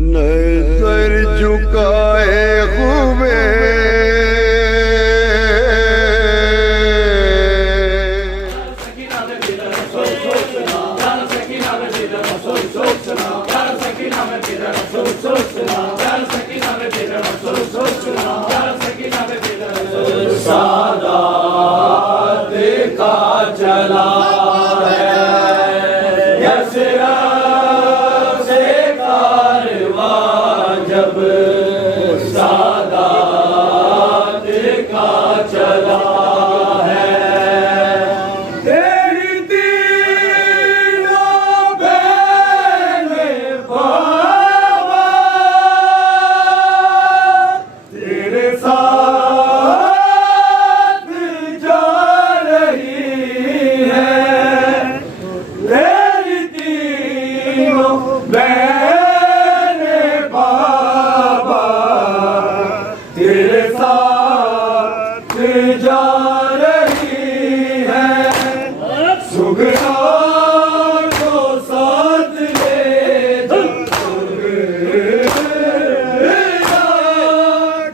नजर झुकाए हुए सादात का चला है यसरफ से कारवां जब सादात का चला है तेरी तीनों बहनें बाबा तेरे साथ जा रही हैं तेरी तीनों बहनें बाबा तेरे साथ जा रही हैं सुगना को साथ ले जा सुगना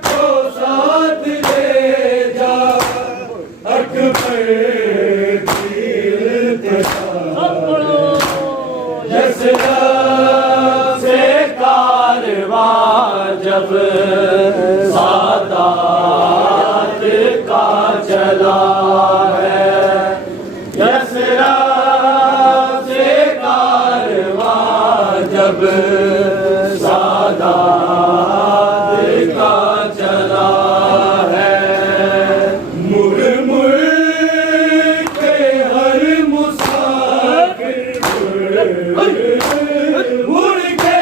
को साथ ले जा अकबर यसरफ से कारवां जब सादात का चला है यसरफ से कारवां जब सादात का चला है मुड़ मुड़ के हर मुसाफिर मुड़ के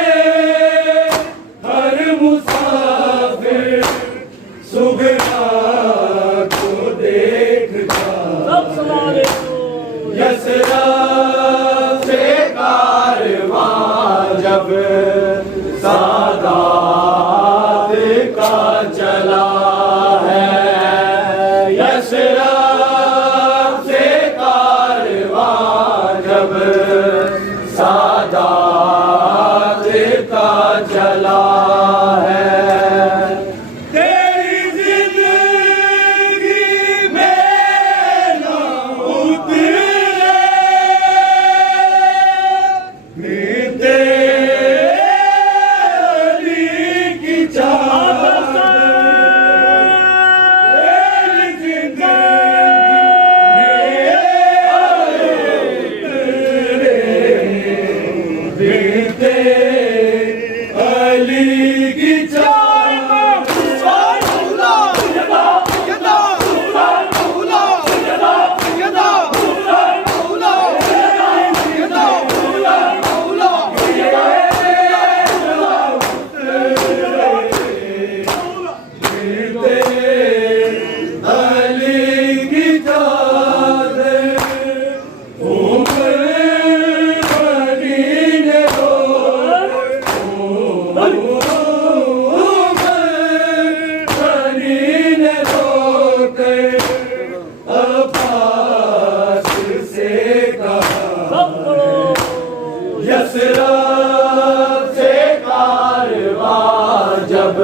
हर मुसाफिर सुगना को देखता यसरफ से कारवां जब सादात का चला है यसरफ से कारवां जब सादात का चला है तेरी जिंदगी में ना उतरे तेरी की चादर तेरी जिंदगी में अली की यसरफ से कारवां जब